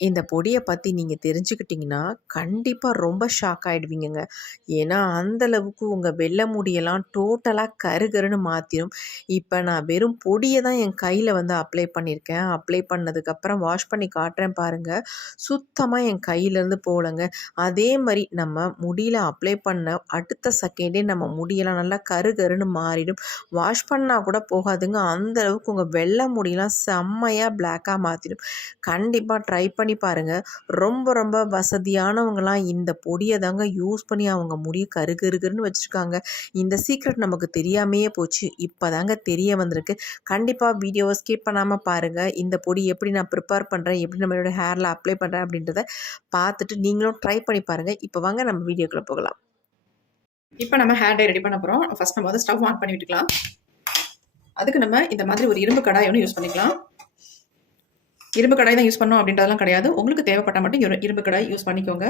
இந்த பொடியை பற்றி நீங்கள் தெரிஞ்சுக்கிட்டிங்கன்னா கண்டிப்பாக ரொம்ப ஷாக் ஆகிடுவீங்கங்க ஏன்னா, அந்தளவுக்கு உங்கள் வெள்ளை வெள்ள முடியெல்லாம் டோட்டலாக கருகருன்னு மாற்றிடும் இப்போ நான் வெறும் பொடியை தான் என் கையில் வந்து அப்ளை பண்ணியிருக்கேன். அப்ளை பண்ணதுக்கப்புறம் வாஷ் பண்ணி காட்டுறேன் பாருங்கள் சுத்தமாக என் கையிலேருந்து போகலங்க. அதே மாதிரி நம்ம முடியில் அப்ளை பண்ண அடுத்த செகண்டே நம்ம முடியெல்லாம் நல்லா கருகருன்னு மாறிடும். வாஷ் பண்ணால் கூட போகாதுங்க. அந்தளவுக்கு உங்கள் வெள்ளை வெள்ள முடியெல்லாம் செம்மையாக பிளாக்காக மாற்றிடும் கண்டிப்பாக ட்ரை பண்ணி பாருங்க. ரொம்ப ரொம்ப வசதியானவங்கலாம் இந்த பொடியை தாங்க யூஸ் பண்ணி அவங்க முடிய கருகருகருன்னு வச்சிருக்காங்க. இந்த சீக்ரெட் நமக்கு தெரியாமையே போச்சு. இப்போ தாங்க தெரிய வந்திருக்கு. கண்டிப்பா வீடியோவை ஸ்கிப் பண்ணாம பாருங்க. இந்த பொடி எப்படி நான் ப்ரிப்பேர் பண்றேன், எப்படி நம்மளோட ஹேர்ல அப்ளை பண்றேன் அப்படின்றத பார்த்துட்டு நீங்களும் ட்ரை பண்ணி பாருங்க. இப்போ வாங்க நம்ம வீடியோக்குள்ள போகலாம். இப்போ நம்ம ஹேர் டை ரெடி பண்ண போகிறோம் ஃபஸ்ட் நம்ம வந்து ஸ்டவ் ஆன் பண்ணி விட்டுக்கலாம் அதுக்கு நம்ம இந்த மாதிரி ஒரு இரும்பு கடாய் ஒன்று யூஸ் பண்ணிக்கலாம் இரும்பு கடாய் தான் யூஸ் பண்ணோம் அப்படின்றதெல்லாம் கிடையாது. உங்களுக்கு தேவைப்பட்டால் மட்டும் இரும்பு கடாய் யூஸ் பண்ணிக்கோங்க.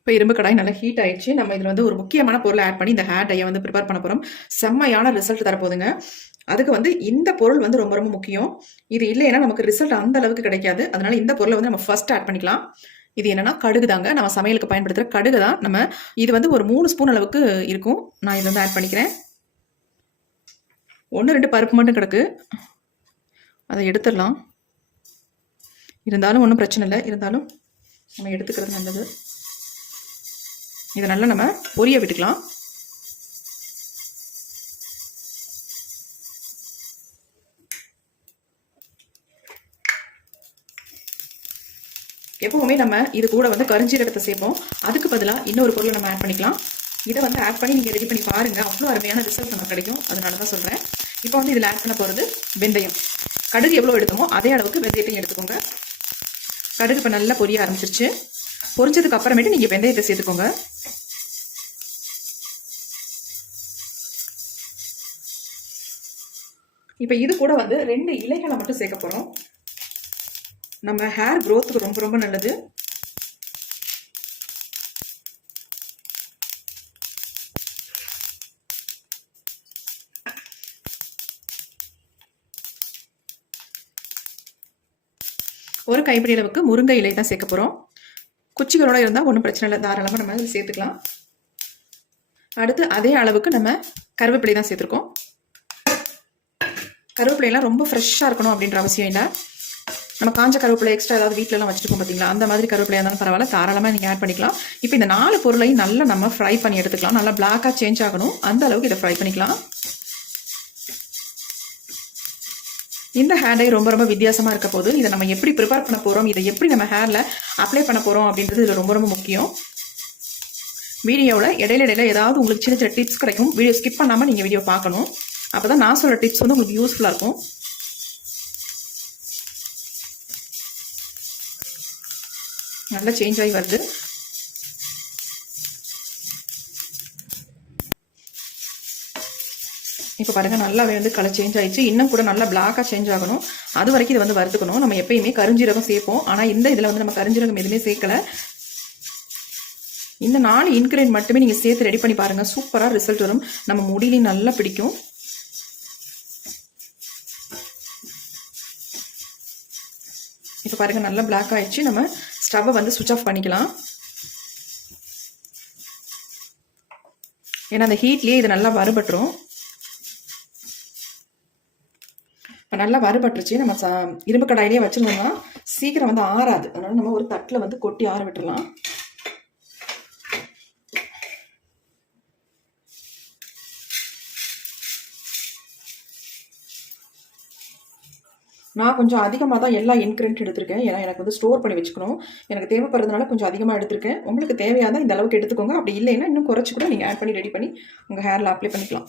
இப்போ இரும்பு கடாய் நல்லா ஹீட் ஆயிடுச்சு. நம்ம இதில் வந்து ஒரு முக்கியமான பொருளை ஆட் பண்ணி இந்த ஹேர் டையை வந்து ப்ரிப்பேர் பண்ண போகிறோம் செம்மையான ரிசல்ட் தரப்போகுதுங்க. அதுக்கு வந்து இந்த பொருள் வந்து ரொம்ப ரொம்ப முக்கியம். இது இல்லைன்னா நமக்கு ரிசல்ட் அந்த அளவுக்கு கிடைக்காது. அதனால இந்த பொருளை வந்து நம்ம ஃபர்ஸ்ட் ஆட் பண்ணிக்கலாம். இது என்னன்னா கடுகு தாங்க. நம்ம சமையலுக்கு பயன்படுத்துகிற கடுகு தான். நம்ம இது வந்து ஒரு மூணு ஸ்பூன் அளவுக்கு இருக்கும். நான் இதை வந்து ஆட் பண்ணிக்கிறேன். ஒன்று ரெண்டு பருப்பு மட்டும் கிடக்கு. அதை எடுத்துடலாம். இருந்தாலும் ஒன்றும் பிரச்சனை இல்லை. இருந்தாலும் நம்ம எடுத்துக்கிறது நல்லது. இதை நல்லா நம்ம பொரிய விட்டுக்கலாம். எப்பவுமே நம்ம இது கூட வந்து கரிஞ்சீரகத்தை சேர்ப்போம். அதுக்கு பதிலாக இன்னொரு பொருளை நம்ம ஆட் பண்ணிக்கலாம். இதை வந்து ஆட் பண்ணி நீங்கள் ரெடி பண்ணி பாருங்கள் அவ்வளோ அருமையான ரிசல்ட் நமக்கு கிடைக்கும். அதனால தான் சொல்கிறேன் இப்போ வந்து இதில் ஆட் பண்ண போகிறது வெந்தயம். கடுகு எவ்வளோ எடுத்தோமோ அதே அளவுக்கு வெந்தயத்தையும் எடுத்துக்கோங்க. கடுகு இப்போ நல்லா பொரிய ஆரம்பிச்சிருச்சு. பொரிஞ்சதுக்கு அப்புறமேட்டு நீங்கள் வெந்தயத்தை சேர்த்துக்கோங்க. இப்போ இது கூட வந்து ரெண்டு இலைகளை மட்டும் சேர்க்க போகிறோம் நம்ம ஹேர் க்ரோத்துக்கு ரொம்ப ரொம்ப நல்லது. ஒரு கைப்பிடி அளவுக்கு முருங்கை இலை தான் சேர்க்க போகிறோம் குச்சிகளோடு இருந்தால் ஒன்றும் பிரச்சனை இல்லை. தாராளமாக நம்ம அதில் சேர்த்துக்கலாம். அடுத்து அதே அளவுக்கு நம்ம கருவேப்பிலை தான் சேர்த்துருக்கோம். கருவேப்பிலையெல்லாம் ரொம்ப ஃப்ரெஷ்ஷாக இருக்கணும் அப்படின்ற அவசியம் இல்லை. நம்ம காஞ்ச கருவேப்பிலை எக்ஸ்ட்ரா ஏதாவது வீட்டிலலாம் வச்சுருக்கோம் பார்த்தீங்களா அந்த மாதிரி கருவேப்பிலையாக இருந்தாலும் பரவாயில்ல. தாராளமாக நீங்கள் ஆட் பண்ணிக்கலாம். இப்போ இந்த நாலு பொருளையும் நல்லா நம்ம ஃப்ரை பண்ணி எடுத்துக்கலாம். நல்லா பிளாக்காக சேஞ்ச் ஆகணும். அந்த அளவுக்கு இதை ஃப்ரை பண்ணிக்கலாம். இந்த ஹேர் டை ரொம்ப ரொம்ப வித்தியாசமாக இருக்க போது இதை நம்ம எப்படி ப்ரிப்பேர் பண்ண போகிறோம் இதை எப்படி நம்ம ஹேரில் அப்ளை பண்ண போகிறோம் அப்படின்றது இதில் ரொம்ப ரொம்ப முக்கியம். வீடியோவில் இடையில இடையில ஏதாவது உங்களுக்கு சின்ன சின்ன டிப்ஸ் கிடைக்கும் வீடியோ ஸ்கிப் பண்ணாமல் நீங்கள் வீடியோ பார்க்கணும். அப்போ தான் நான் சொல்கிற டிப்ஸ் வந்து உங்களுக்கு யூஸ்ஃபுல்லாக இருக்கும். நல்லா சேஞ்ச் ஆகி வருது. இப்போ பாருங்கள் நல்லாவே வந்து கலர் சேஞ்ச் ஆயிடுச்சு. இன்னும் கூட நல்லா பிளாக்காக சேஞ்ச் ஆகணும். அது வரைக்கும் இதை வந்து வறுத்துக்கணும். நம்ம எப்பயுமே கருஞ்சீரகம் சேர்ப்போம். ஆனால் இந்த இதில் வந்து நம்ம கருஞ்சீரகம் எதுவுமே சேர்க்கலை. இந்த நாலு இன்க்ரீடியன்ட் மட்டுமே நீங்கள் சேர்த்து ரெடி பண்ணி பாருங்கள் சூப்பராக ரிசல்ட் வரும். நம்ம முடியிலையும் நல்லா பிடிக்கும். இப்போ பாருங்கள் நல்லா பிளாக் ஆயிடுச்சு. நம்ம ஸ்டவ்வை வந்து சுவிச் ஆஃப் பண்ணிக்கலாம். ஏன்னா அந்த ஹீட்லேயே இது நல்லா வறுபட்டுரும். இப்போ நல்லா வறுபட்டுருச்சு. நம்ம ச இரும்பு கடாயிலே வச்சுருந்தோம்னா சீக்கிரம் வந்து ஆறாது. அதனால் நம்ம ஒரு தட்டில் வந்து கொட்டி ஆற விட்டுடலாம் நான் கொஞ்சம் அதிகமாக தான் எல்லா இன்க்ரீடியன்ட் எடுத்திருக்கேன். ஏன்னா எனக்கு வந்து ஸ்டோர் பண்ணி வச்சுக்கணும். எனக்கு தேவைப்படுறதுனால கொஞ்சம் அதிகமாக எடுத்திருக்கேன். உங்களுக்கு தேவையான இந்த அளவுக்கு எடுத்துக்கோங்க. அப்படி இல்லைன்னா இன்னும் குறைச்சி கூட நீங்கள் ஆட் பண்ணி ரெடி பண்ணி உங்கள் ஹேரில் அப்ளை பண்ணிக்கலாம்.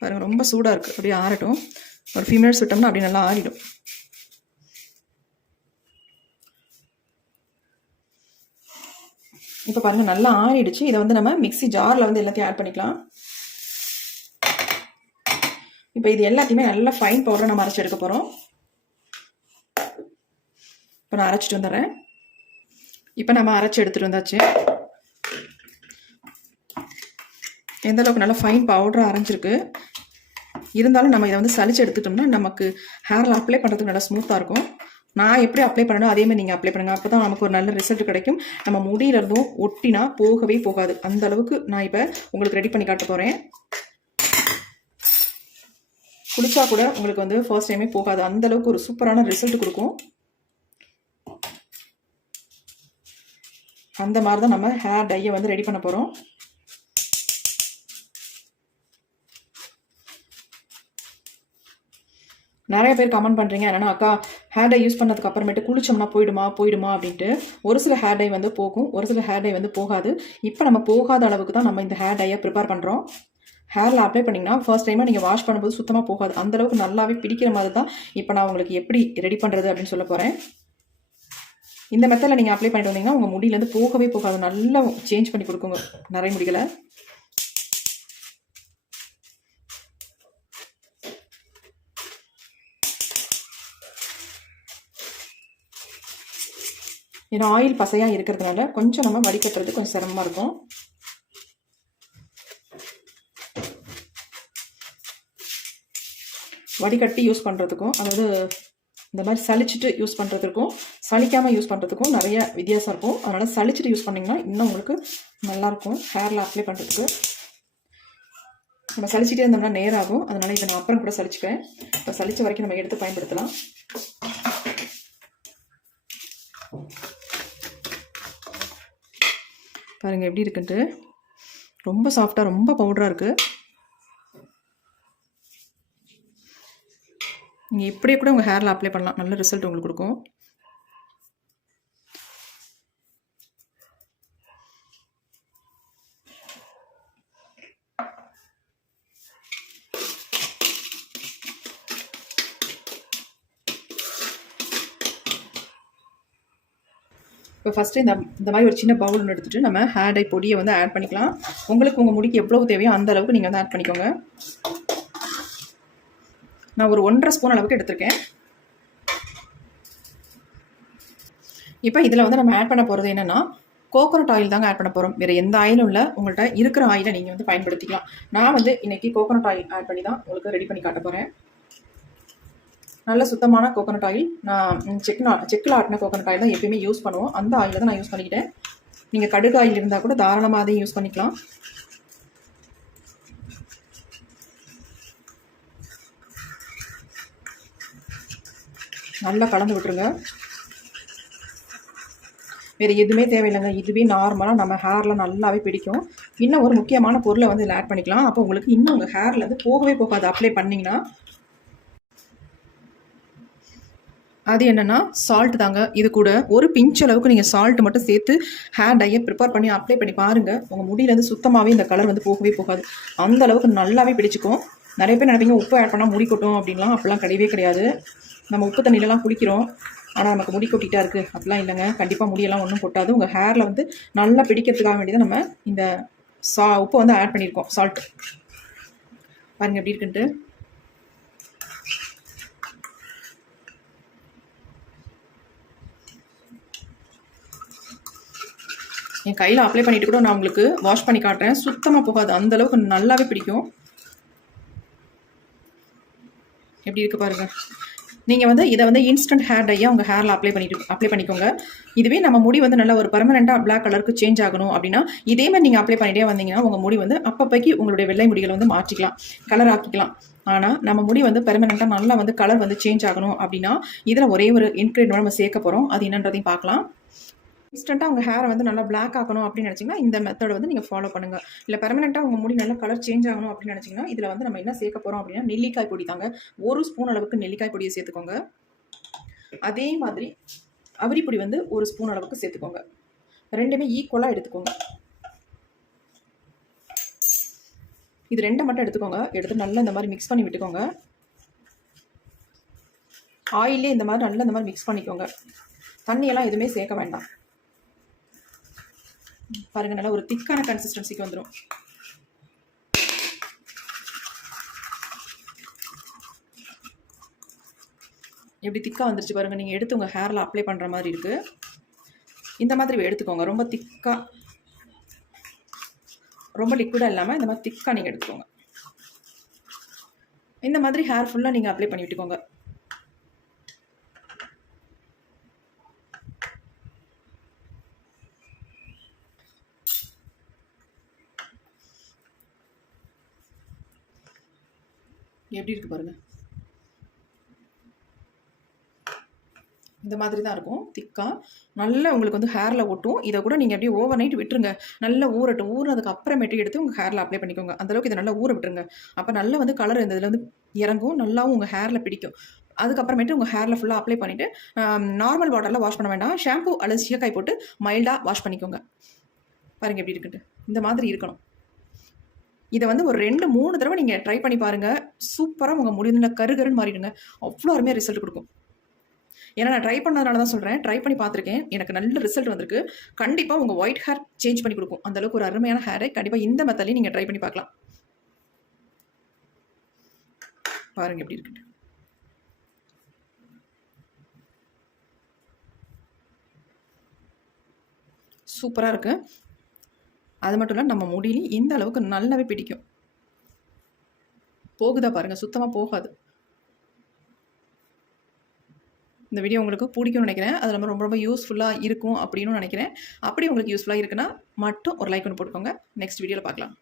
பாருங்க ரொம்ப சூடாக இருக்குது அப்படியே ஆறட்டும். ஒரு ஃபியூ மினிட்ஸ் விட்டோம்னா அப்படியே நல்லா ஆறிடும். இப்போ பாருங்கள் நல்லா ஆறிடுச்சு. இதை வந்து நம்ம மிக்ஸி ஜாரில் வந்து எல்லாத்தையும் ஆட் பண்ணிக்கலாம். இப்போ இது எல்லாத்தையுமே நல்லா ஃபைன் பவுடரை நம்ம அரைச்சி எடுக்க போகிறோம் இப்போ நான் அரைச்சிட்டு வந்துடுறேன். இப்போ நம்ம அரைச்சி எடுத்துகிட்டு வந்தாச்சு. எந்த அளவுக்கு நல்லா ஃபைன் பவுடராக அரைஞ்சிருக்கு. இருந்தாலும் நம்ம இதை வந்து சளிச்சு எடுத்துட்டோம்னா நமக்கு ஹேரில் அப்ளை பண்ணுறதுக்கு நல்லா ஸ்மூத்தாக இருக்கும். நான் எப்படி அப்ளை பண்ணணும் அதே மாதிரி நீங்கள் அப்ளை பண்ணுங்கள் அப்போ தான் நமக்கு ஒரு நல்ல ரிசல்ட் கிடைக்கும். நம்ம முடியிலிருந்தும் ஒட்டினா போகவே போகாது. அந்த அளவுக்கு நான் இப்போ உங்களுக்கு ரெடி பண்ணி காட்ட போகிறேன் குளிச்சா கூட உங்களுக்கு வந்து ஃபர்ஸ்ட் டைமே போகாது. அந்த அளவுக்கு ஒரு சூப்பரான ரிசல்ட் கொடுக்கும். அந்த மாதிரி தான் நம்ம ஹேர் டையை வந்து ரெடி பண்ண போகிறோம் நிறைய பேர் கமெண்ட் பண்ணுறீங்க என்னென்னா அக்கா ஹேர் டை யூஸ் பண்ணதுக்கு அப்புறமேட்டு குளிச்சோம்னா போயிடுமா போயிடுமா அப்படின்ட்டு ஒரு சில ஹேர் டை வந்து போகும். ஒரு சில ஹேர் டை வந்து போகாது. இப்போ நம்ம போகாத அளவுக்கு தான் நம்ம இந்த ஹேர் டையை ப்ரிப்பேர் பண்ணுறோம் ஹேரில் அப்ளை பண்ணிங்கன்னா ஃபர்ஸ்ட் டைமாக நீங்கள் வாஷ் பண்ணும்போது சுத்தமாக போகாது. அந்த அளவுக்கு நல்லாவே பிடிக்கிற மாதிரி தான் இப்போ நான் உங்களுக்கு எப்படி ரெடி பண்ணுறது அப்படின்னு சொல்ல போகிறேன் இந்த மெத்தடில் நீங்கள் அப்ளை பண்ணிட்டு வந்தீங்கன்னா உங்கள் முடியிலேருந்து போகவே போகாது. நல்லா சேஞ்ச் பண்ணி கொடுக்குங்க. நிறைய முடிகளை ஏன்னா ஆயில் பசையாக இருக்கிறதுனால கொஞ்சம் நம்ம வடிக்கட்டுறது கொஞ்சம் சிரமமாக இருக்கும். வடிகட்டி யூஸ் பண்ணுறதுக்கும் அதாவது இந்த மாதிரி சலிச்சிட்டு யூஸ் பண்ணுறதுக்கும் சலிக்காமல் யூஸ் பண்ணுறதுக்கும் நிறைய வித்தியாசம் இருக்கும். அதனால் சலிச்சிட்டு யூஸ் பண்ணிங்கன்னா இன்னும் உங்களுக்கு நல்லாயிருக்கும் ஹேரில் அப்ளை பண்ணுறதுக்கு நம்ம சளிச்சிட்டே இருந்தோம்னா நேராகும் அதனால் இதை நான் அப்புறம் கூட சலிச்சுக்கிறேன் இப்போ சளிச்ச வரைக்கும் நம்ம எடுத்து பயன்படுத்தலாம். பாருங்கள் எப்படி இருக்குன்ட்டு. ரொம்ப சாஃப்டாக ரொம்ப பவுடராக இருக்குது நீங்கள் இப்படியே கூட உங்கள் ஹேரில் அப்ளை பண்ணலாம். நல்ல ரிசல்ட் உங்களுக்கு கொடுக்கும். இப்போ ஃபஸ்ட்டு இந்த இந்த மாதிரி ஒரு சின்ன பவுல் ஒன்று எடுத்துகிட்டு நம்ம ஹேர் டை பொடியை வந்து ஆட் பண்ணிக்கலாம். உங்களுக்கு உங்கள் முடிக்கு எவ்வளவு தேவையோ அந்த அளவுக்கு நீங்கள் வந்து ஆட் பண்ணிக்கோங்க. நான் ஒரு ஒன்றரை ஸ்பூன் அளவுக்கு எடுத்திருக்கேன். இப்போ இதில் வந்து நம்ம ஆட் பண்ண போகிறது என்னென்னா கோகோனட் ஆயில் தாங்க ஆட் பண்ண போகிறோம் வேறு எந்த ஆயிலும் இல்லை. உங்கள்கிட்ட இருக்கிற ஆயிலை நீங்கள் வந்து பயன்படுத்திக்கலாம். நான் வந்து இன்றைக்கி கோகோனட் ஆயில் ஆட் பண்ணி தான் உங்களுக்கு ரெடி பண்ணி காட்ட போகிறேன் நல்ல சுத்தமான கோகோனட் ஆயில் நான் செக் செக்கில் ஆட்டின கோகோனட் ஆயில் தான் எப்பயுமே யூஸ் பண்ணுவோம். அந்த ஆயில் தான் நான் யூஸ் பண்ணிக்கிட்டேன். நீங்கள் கடுகு ஆயில் இருந்தால் கூட தாராளமாக அதையும் யூஸ் பண்ணிக்கலாம். நல்லா கலந்து விட்டுருங்க. வேறு எதுவுமே தேவையில்லைங்க. இதுவே நார்மலாக நம்ம ஹேரில் நல்லாவே பிடிக்கும். இன்னும் ஒரு முக்கியமான பொருளை வந்து இதில் ஆட் பண்ணிக்கலாம். அப்போ உங்களுக்கு இன்னும் உங்கள் ஹேரில் வந்து போகவே போகாது. அப்ளை பண்ணிங்கன்னா அது என்னென்னா சால்ட் தாங்க. இது கூட ஒரு பிஞ்ச் அளவுக்கு நீங்கள் சால்ட் மட்டும் சேர்த்து ஹேர் டையை ப்ரிப்பேர் பண்ணி அப்ளை பண்ணி பாருங்கள் உங்கள் முடியிலேருந்து சுத்தமாகவே இந்த கலர் வந்து போகவே போகாது. அந்த அளவுக்கு நல்லாவே பிடிச்சிக்கும். நிறைய பேர் நினைப்பீங்க உப்பு ஆட் பண்ணால் முடி கொட்டும் அப்படின்லாம் அப்படிலாம் கிடையவே கிடையாது. நம்ம உப்பு தண்ணியிலலாம் குளிக்கிறோம். ஆனால் நமக்கு முடி கொட்டிட்டா இருக்குது அப்படிலாம் இல்லைங்க. கண்டிப்பாக முடியெல்லாம் ஒன்றும் கொட்டாது. உங்கள் ஹேரில் வந்து நல்லா பிடிக்கிறதுக்காக வேண்டியதான் நம்ம இந்த சா உப்பை வந்து ஆட் பண்ணியிருக்கோம் சால்ட் பாருங்கள் எப்படி இருக்குன்ட்டு. என் கையில் அப்ளை பண்ணிட்டு கூட நான் உங்களுக்கு வாஷ் பண்ணி காட்டுறேன். சுத்தமாக போகாது. அந்த அளவுக்கு நல்லாவே பிடிக்கும். எப்படி இருக்கு பாருங்க. நீங்கள் வந்து இதை வந்து இன்ஸ்டன்ட் ஹேர் டையாக உங்கள் ஹேரில் அப்ளை பண்ணிட்டு அப்ளை பண்ணிக்கோங்க. இதுவே நம்ம முடி வந்து நல்ல ஒரு பர்மனெண்ட்டாக பிளாக் கலருக்கு சேஞ்ச் ஆகணும் அப்படின்னா இதே மாதிரி நீங்கள் அப்ளை பண்ணிட்டே வந்தீங்கன்னா உங்கள் முடி வந்து அப்பப்போக்கி உங்களுடைய வெள்ளை முடிகளை வந்து மாற்றிக்கலாம். கலர் ஆக்கிக்கலாம். ஆனால் நம்ம முடி வந்து பெர்மனெண்ட்டாக நல்லா வந்து கலர் வந்து சேஞ்ச் ஆகணும் அப்படின்னா இதில் ஒரே ஒரு இன்க்ரீடியன்ட் நம்ம சேர்க்க போகிறோம் அது என்னன்றதையும் பார்க்கலாம். இன்ஸ்டண்ட்டாக உங்கள் ஹேரை வந்து நல்லா பிளாக் ஆகணும் அப்படின்னு நினச்சிங்கன்னா இந்த மெத்தட் வந்து நீங்கள் ஃபாலோ பண்ணுங்கள் இல்லை பெர்மனெண்ட்டாக உங்கள் முடி நல்லா கலர் சேஞ்ச் ஆகணும் அப்படின்னு நினச்சிங்கன்னா இதில் வந்து நம்ம என்ன சேர்க்க போகிறோம் அப்படின்னா நெல்லிக்காய் பொடி தாங்க. ஒரு ஸ்பூன் அளவுக்கு நெல்லிக்காய் பொடியை சேர்த்துக்கோங்க. அதே மாதிரி அவரி பொடி வந்து ஒரு ஸ்பூன் அளவுக்கு சேர்த்துக்கோங்க. ரெண்டுமே ஈக்குவலாக எடுத்துக்கோங்க. இது ரெண்டை மட்டும் எடுத்துக்கோங்க. எடுத்து நல்லா இந்த மாதிரி மிக்ஸ் பண்ணி விட்டுக்கோங்க. ஆயிலே இந்த மாதிரி நல்லா இந்த மாதிரி மிக்ஸ் பண்ணிக்கோங்க. தண்ணியெல்லாம் எதுவுமே சேர்க்க வேண்டாம். பாருங்கள் நல்லா ஒரு திக்கான கன்சிஸ்டன்சிக்கு வந்துடும் எப்படி திக்காக வந்துருச்சு பாருங்கள் நீங்கள் எடுத்து உங்கள் ஹேரில் அப்ளை பண்ணுற மாதிரி இருக்குது இந்த மாதிரி எடுத்துக்கோங்க ரொம்ப திக்காக ரொம்ப லிக்விடாக இல்லாமல் இந்த மாதிரி திக்காக நீங்கள் எடுத்துக்கோங்க. இந்த மாதிரி ஹேர் ஃபுல்லாக நீங்கள் அப்ளை பண்ணி விட்டுக்கோங்க. எப்படி இருக்குது பாருங்கள் இந்த மாதிரி தான் இருக்கும். திக்காக நல்லா உங்களுக்கு வந்து ஹேரில் ஒட்டும். இதை கூட நீங்கள் அப்படியே ஓவர் நைட் விட்டுருங்க. நல்லா ஊறட்டும். ஊறினதுக்கு அப்புறமேட்டு எடுத்து உங்கள் ஹேரில் அப்ளை பண்ணிக்கோங்க. அந்தளவுக்கு இதை நல்லா ஊற விட்டுருங்க. அப்போ நல்லா வந்து கலர் இந்த இதில் வந்து இறங்கும். நல்லாவும் உங்கள் ஹேரில் பிடிக்கும். அதுக்கப்புறமேட்டு உங்கள் ஹேரில் ஃபுல்லாக அப்ளை பண்ணிவிட்டு நார்மல் வாட்டரில் வாஷ் பண்ண வேண்டாம். ஷாம்பு அல்லது சீக்காய் போட்டு மைல்டாக வாஷ் பண்ணிக்கோங்க. பாருங்கள் எப்படி இருக்குன்ட்டு. இந்த மாதிரி இருக்கணும். இதை வந்து ஒரு ரெண்டு மூணு தடவை நீங்கள் ட்ரை பண்ணி பாருங்கள் சூப்பராக உங்கள் முடிவுல கருகருன்னு மாறிடுங்க. அவ்வளோ அருமையாக ரிசல்ட் கொடுக்கும். ஏன்னா நான் ட்ரை பண்ணதுனால தான் சொல்கிறேன் ட்ரை பண்ணி பார்த்துருக்கேன். எனக்கு நல்ல ரிசல்ட் வந்திருக்கு. கண்டிப்பாக உங்கள் ஒயிட் ஹேர் சேஞ்ச் பண்ணி கொடுக்கும். அந்தளவுக்கு ஒரு அருமையான ஹேரை கண்டிப்பாக இந்த மெத்தட்லையும் நீங்கள் ட்ரை பண்ணி பார்க்கலாம். பாருங்கள் எப்படி இருக்குன்னு சூப்பராக இருக்குது அது மட்டும் இல்லை நம்ம முடியிலையும் இந்த அளவுக்கு நல்லாவே பிடிக்கும். போகுதா பாருங்கள் சுத்தமாக போகாது. இந்த வீடியோ உங்களுக்கு பிடிக்கும்னு நினைக்கிறேன். அது நம்ம ரொம்ப ரொம்ப யூஸ்ஃபுல்லாக இருக்கும் அப்படின்னு நினைக்கிறேன். அப்படி உங்களுக்கு யூஸ்ஃபுல்லாக இருக்குன்னா மட்டும் ஒரு லைக் ஒன்று போட்டுக்கோங்க. நெக்ஸ்ட் வீடியோவில் பார்க்கலாம்.